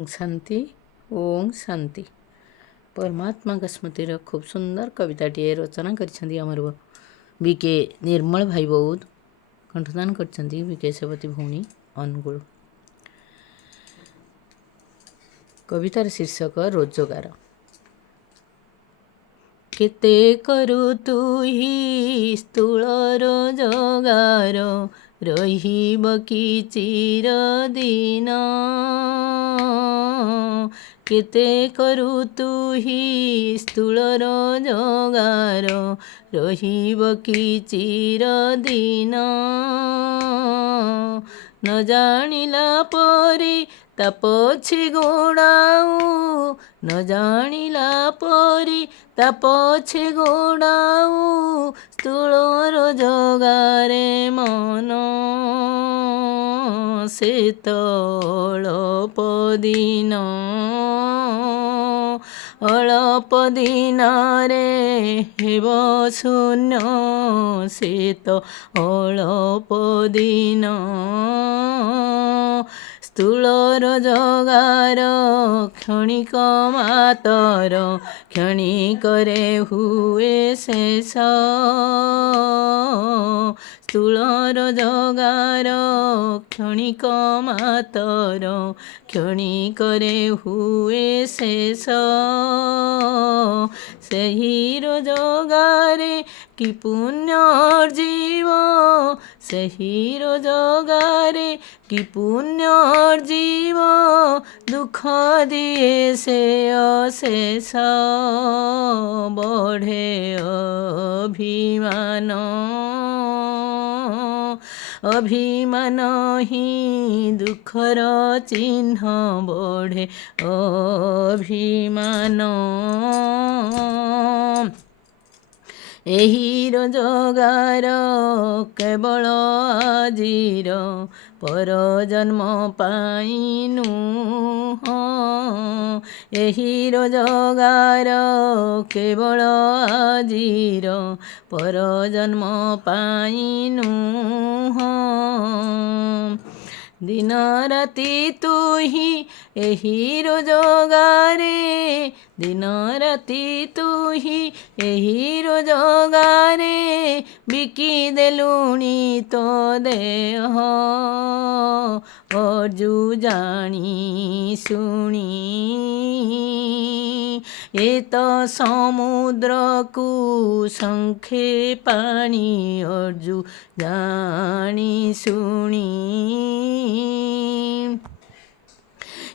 ଶାନ୍ତି ଓଂ ଶାନ୍ତି। ପରମାତ୍ମାଙ୍କ ସ୍ମୃତିର ଖୁବ୍ ସୁନ୍ଦର କବିତାଟିଏ ରଚନା କରିଛନ୍ତି ଆମର ବିକେ ନିର୍ମଳ ଭାଇ ବୌଦ୍ଧ, କଣ୍ଠଦାନ କରିଛନ୍ତି ବିକେ ସେବତୀ ଭଉଣୀ ଅନୁଗୁଳ। କବିତାର ଶୀର୍ଷକ ରୋଜଗାର। କେତେ କରୁ ତୁହି ସ୍ଥୂଳ ରୋଜଗାର, ରହିବ କି ଚିରଦିନ। କେତେ କରୁ ତୁହି ସ୍ଥୂଳ ରୋଜଗାର, ରହିବ କି ଚିରଦିନ। ନ ଜାଣିଲା ପରେ ତା ପଛେ ଗୋଡ଼ାଉ, ନ ଜାଣିଲା ପରେ ତା ପଛେ ଗୋଡ଼ାଉ, ସ୍ଥୂଳ ରୋଜଗାରେ ମନ। ସେ ତ ଅଳପ ଦିନ, ଅଳପ ଦିନରେ ହେବ ଶୂନ୍ୟ। ସେ ତ ଅଳପ ଦିନ, ସ୍ଥୂଳ ରୋଜଗାର କ୍ଷଣିକ ମାତର, କ୍ଷଣିକରେ ହୁଏ ଶେଷ। ସ୍ଥୂଳ ରୋଜଗାର କ୍ଷଣିକ ମାତର, କ୍ଷଣିକରେ ହୁଏ ଶେଷ। ସେହି ରୋଜଗାରେ କି ପୁଣ୍ୟ ଅର୍ଜିବ, ସେହି ରୋଜଗାରେ କି ପୁଣ୍ୟ ଅର୍ଜିବ, ଦୁଃଖ ଦିଏ ସେ ଅଶେଷ। ବଢ଼େ ଅଭିମାନ, ଅଭିମାନ ହିଁ ଦୁଃଖର ଚିହ୍ନ। ବଢ଼େ ଅଭିମାନ, ଏହି ରୋଜଗାର କେବଳ ଆଜିର, ପରଜନ୍ମ ପାଇଁ ନୁହଁ। ଏହି ରୋଜଗାର କେବଳ ଆଜିର, ପରଜନ୍ମ ପାଇଁ ନୁହଁ। ଦିନ ରାତି ତୁହି ଏହି ରୋଜଗାରେ, ଦିନ ରାତି ତୁହି ଏହି ରୋଜଗାରେ, ବିକି ଦେଲୁଣି ତୋ ଦେହ। ଅର୍ଜୁ ଜାଣି ଶୁଣି ଏ ତ ସମୁଦ୍ରକୁ ଶଙ୍ଖେ ପାଣି। ଅର୍ଜୁ ଜାଣି ଶୁଣି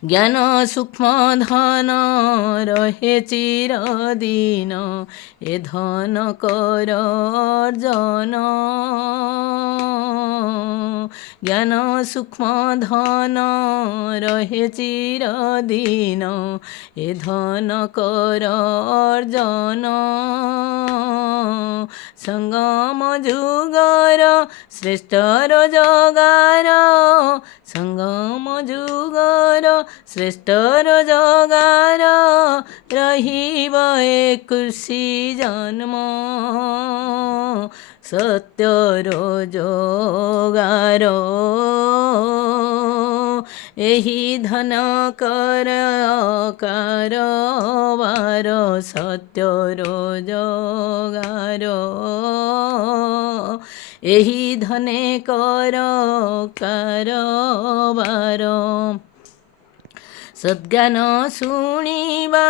ଜ୍ଞାନ ସୂକ୍ଷ୍ମ ଧନ ରହେ ଚିରଦିନ, ଏ ଧନ କର ଅର୍ଜନ। ଜ୍ଞାନ ସୂକ୍ଷ୍ମ ଧନ ରହେ ଚିରଦିନ, ଏ ଧନ କର ଅର୍ଜନ। ସଙ୍ଗମ ଯୁଗର ଶ୍ରେଷ୍ଠ ରୋଜଗାର, ସଙ୍ଗମ ଯୁଗର ଶ୍ରେଷ୍ଠ ରୋଜଗାର, ରହିବ ଏକୋଇଶି ଜନ୍ମ। ସତ୍ୟ ରୋଜଗାର ଏହି ଧନ କର କାରବାର। ସତ୍ୟ ରୋଜଗାର ଏହି ଧନେ କର କାରବାର। ସଦ୍ଜ୍ଞାନ ଶୁଣିବା,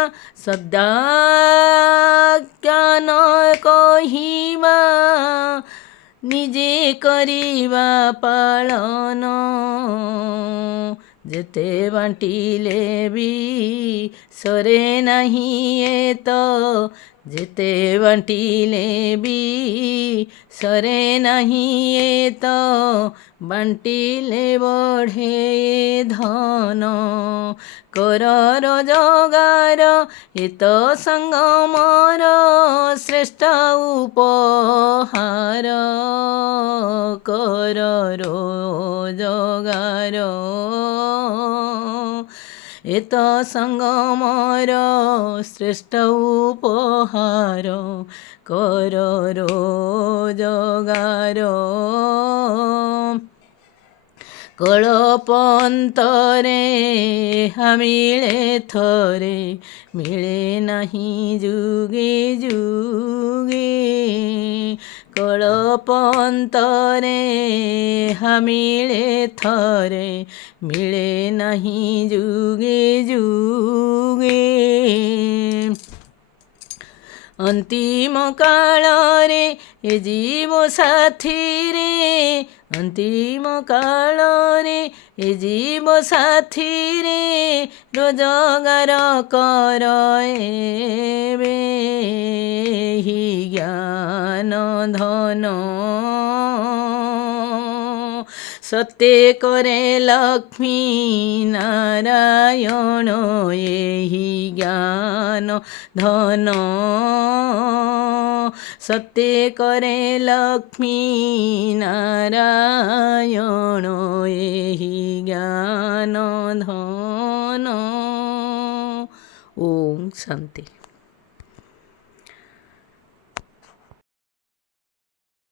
ସଦାଜ୍ଞାନ କହିବା, ନିଜେ କରିବା ପାଳନ। ଯେତେ ବାଣ୍ଟିଲେ ବି ସରେ ନାହିଁ ଏ ତ, ଯେତେ ବାଣ୍ଟିଲେ ବି ସରେ ନାହିଁ ଏ ତ, ବାଣ୍ଟିଲେ ବଢ଼େ ଧନ। କର ରୋଜଗାର ଏ ତ ସଙ୍ଗମର ଶ୍ରେଷ୍ଠ ଉପହାର। କର ରୋଜଗାର ଏ ତ ସଙ୍ଗମର ଶ୍ରେଷ୍ଠ ଉପହାର। କର ରୋଜଗାର କଳ୍ପନ୍ତରେ ମିଳେ ଥରେ, ମିଳେ ନାହିଁ ଯୁଗେ ଯୁଗେ। କଳ୍ପନ୍ତରେ ମିଳେ ଥରେ, ମିଳେ ନାହିଁ ଯୁଗେ ଯୁଗେ। ଅନ୍ତିମ କାଳରେ ଏ ଜୀବ ସାଥିରେ, ଅନ୍ତିମ କାଳରେ ଏ ଜୀବ ସାଥିରେ, ରୋଜଗାର କର ଏବେ ହି ଜ୍ଞାନ ଧନ। ସତେ କରେ ଲକ୍ଷ୍ମୀ ନାରାୟଣ ଏହି ଜ୍ଞାନ ଧନ। ସତେ କରେ ଲକ୍ଷ୍ମୀ ନାରାୟଣ ଏହି ଜ୍ଞାନ ଧନ। ଓମ୍ ଶାନ୍ତି।